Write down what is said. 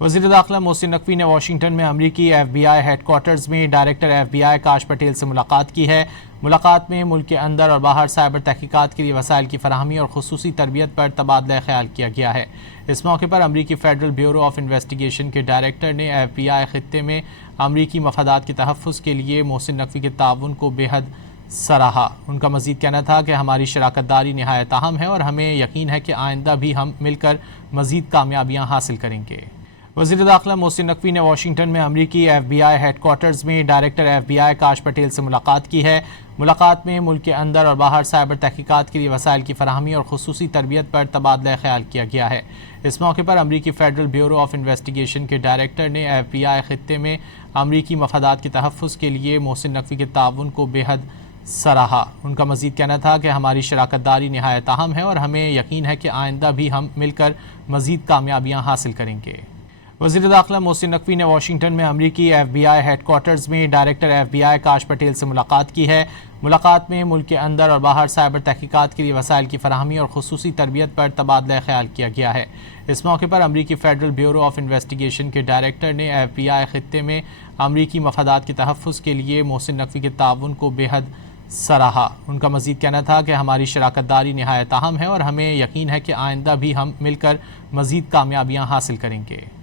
وزیر داخلہ محسن نقوی نے واشنگٹن میں امریکی F B I headquarters میں director F B I Kash Patel سے ملاقات کی ہے۔ ملاقات میں ملک کے اندر اور باہر سائبر تحقیقات کے لیے وسائل کی فراہمی اور خصوصی تربیت پر تبادلہ خیال کیا گیا ہے۔ اس موقع پر امریکی فیڈرل بیورو آف انویسٹیگیشن کے ڈائریکٹر نے ایف بی آئی خطے میں امریکی مفادات کے تحفظ کے لیے محسن نقوی کے تعاون کو بے حد سراہا۔ ان کا مزید کہنا تھا کہ ہماری شراکت داری نہایت اہم ہے اور ہمیں یقین ہے کہ آئندہ بھی ہم مل کر مزید کامیابیاں حاصل کریں گے۔ وزیر داخلہ محسن نقوی نے واشنگٹن میں امریکی F B I headquarters میں director F B I Kash Patel سے ملاقات کی ہے۔ ملاقات میں ملک کے اندر اور باہر سائبر تحقیقات کے لیے وسائل کی فراہمی اور خصوصی تربیت پر تبادلہ خیال کیا گیا ہے۔ اس موقع پر امریکی فیڈرل بیورو آف انویسٹیگیشن کے ڈائریکٹر نے ایف بی آئی خطے میں امریکی مفادات کے تحفظ کے لیے محسن نقوی کے تعاون کو بے حد سراہا۔ ان کا مزید کہنا تھا کہ ہماری شراکت داری نہایت اہم ہے اور ہمیں یقین ہے کہ آئندہ بھی ہم مل کر مزید کامیابیاں حاصل کریں گے۔ وزیر داخلہ محسن نقوی نے واشنگٹن میں امریکی F B I headquarters میں director F B I Kash Patel سے ملاقات کی ہے۔ ملاقات میں ملک کے اندر اور باہر سائبر تحقیقات کے لیے وسائل کی فراہمی اور خصوصی تربیت پر تبادلہ خیال کیا گیا ہے۔ اس موقع پر امریکی فیڈرل بیورو آف انویسٹیگیشن کے ڈائریکٹر نے ایف بی آئی خطے میں امریکی مفادات کے تحفظ کے لیے محسن نقوی کے تعاون کو بے حد سراہا۔ ان کا مزید کہنا تھا کہ ہماری شراکت داری نہایت اہم ہے اور ہمیں یقین ہے کہ آئندہ بھی ہم مل کر مزید کامیابیاں حاصل کریں گے۔